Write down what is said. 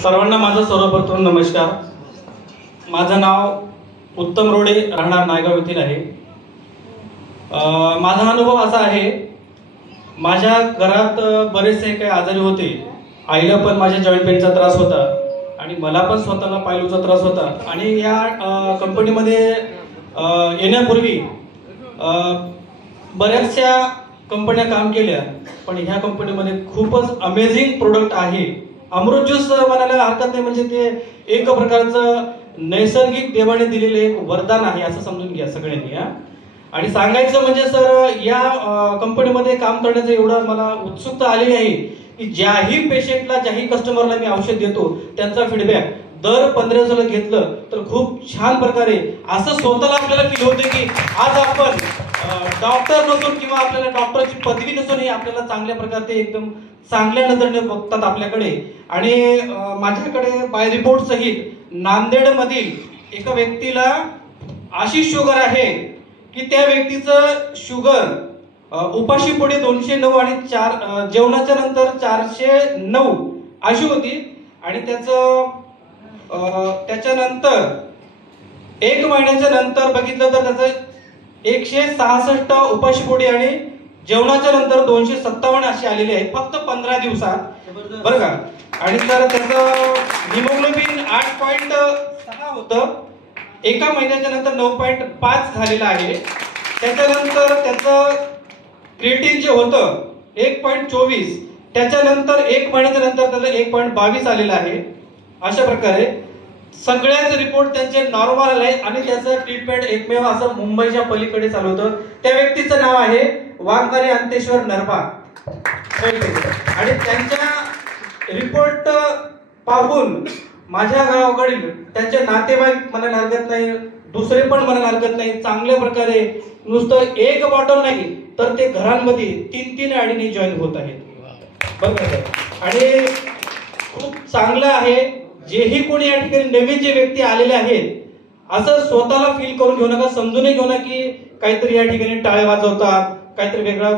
सर्वांना माझा सर्वप्रथम नमस्कार। माझं नाव उत्तम रोडे, राहणार नायगाव येथील आहे। माझा अनुभव असा आहे, माझ्या घरात बरेचसे काही आजारी होते। आईला पण माझ्या जॉइंट पेनचा त्रास होता आणि मला पण स्वतःला पायलूचा त्रास होता। आणि या कंपनीमध्ये येण्यापूर्वी बऱ्याचशा कंपन्या काम केल्या, पण ह्या कंपनीमध्ये खूपच अमेझिंग प्रोडक्ट आहे। अमृत ज्यूस म्हणायला हरकत नाही, म्हणजे ते एक प्रकारचं नैसर्गिक देवाने दिलेले एक वरदान आहे असं समजून घ्या सगळ्यांनी। आणि सांगायचं म्हणजे सर, या कंपनीमध्ये काम करण्याचं एवढं मला उत्सुकता आलेली आहे की ज्याही पेशंटला, ज्याही कस्टमरला मी औषध देतो, त्यांचा फीडबॅक दर 15 दिवसाला घेतलं तर खूप छान प्रकारे असं स्वतःला आपल्याला फील होते की आज आपण डॉक्टर नसून किंवा आपल्याला डॉक्टरची पदवी नसून आपल्याला चांगल्या प्रकारे एकदम चांगल्या नजरेने बघतात आपल्याकडे। आणि माझ्याकडे बाय रिपोर्ट सहित नांदेड मधील एका व्यक्तीला अशी शुगर आहे की त्या व्यक्तीचं शुगर उपाशीपोटी 209 आणि जेवणाच्या नंतर 409 अशी होती। आणि त्याच्यानंतर 1 महिन्याच्या नंतर बघितलं तर त्याचं 166 उपाशीपोटी आणि जेवणाच्या नंतर 257 अशी आलेली आहे फक्त 15 दिवसात, बरं का। आणि तर त्याचं हिमोग्लोबिन 8.6 होतं, एका महिन्याच्या नंतर 9.5 झालेलं आहे। त्याच्यानंतर त्याचं क्रिएटिन जे होतं 1.24, त्याच्यानंतर 1 महिन्याच्या नंतर त्याला 1.22 आलेलं आहे। अशा प्रकारे सगळ्याच रिपोर्ट त्यांचे नॉर्मल आले आणि त्याचं ट्रीटमेंट एकमेव असं मुंबईच्या पलीकडे चालू होतं। त्या व्यक्तीचं नाव आहे वाघमारे अंतेश्वर नरपा। आणि त्यांच्या रिपोर्ट पाहून माझ्या गावाकडील त्यांचे नातेवाईक म्हणायला हरकत नाही, दुसरे पण म्हणायला हरकत नाही, चांगल्या प्रकारे नुसतं एक बॉटल नाही तर ते घरांमध्ये 3-3 आडीने जॉईन होत आहेत, बरोबर। आणि खूप चांगलं आहे। जेही कोणी या ठिकाणी नवीन जे व्यक्ती आलेले आहेत, असं स्वतःला फील करून घेऊ नका, समजून घेऊ नका की काहीतरी या ठिकाणी टाळे वाजवतात, काहीतरी वेगळं